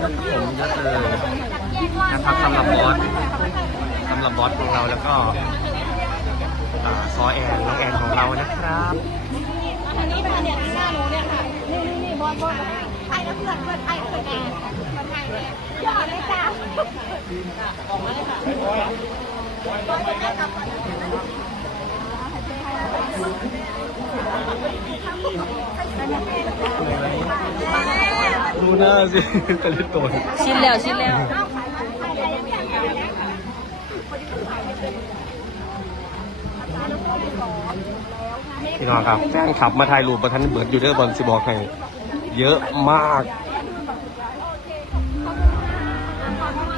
ผมเยอะเลยนะครับสำหรับบอสสำหรับบอสของเราแล้วก็ซอแอนน้องแอนของเรานะครับอันนี้เป็นเนี่ยหน้าหนูเนี่ยค่ะนี่นี่นี่บอสบอสไอ้แล้วเพื่อนเพื่อนไอ้เพื่อนแอนมาไทยเนี่ยยอดเลยจ้าออกมาเลยค่ะบอสจะได้กลับมา ดูหน้าสิแต่ละตัวชินแล้วชินแล้วพี่น้องครับแฟนขับมาถ่ายรูปประทันเบิร์ดอยู่เด้อบอลสิบอกให้เยอะมาก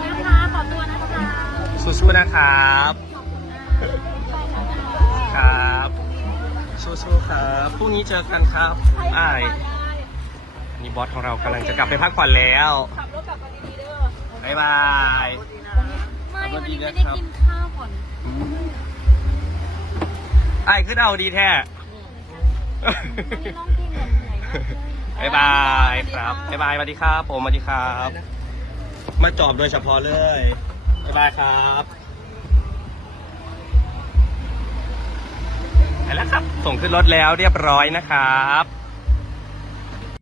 นะคะขอตัวนะคะสู้ๆนะครับ ครับสู้ๆครับพรุ่งนี้เจอกันครับอ้าย นี่บอสของเรากำลังจะกลับไปพักผ่อนแล้วขับรถกลับมาดีๆเด้อบ๊ายบาย ไม่วันนี้ไม่ได้กินข้าวก่อนไอ้ายขึ้นเอาดีแท้น้องกินแบบไหนบ๊ายบายครับบ๊ายบายสวัสดีครับผมสวัสดีครับ มาจอบโดยเฉพาะเลยบ๊ายบายครับไปแล้วครับ ส่งขึ้นรถแล้วเรียบร้อยนะครับ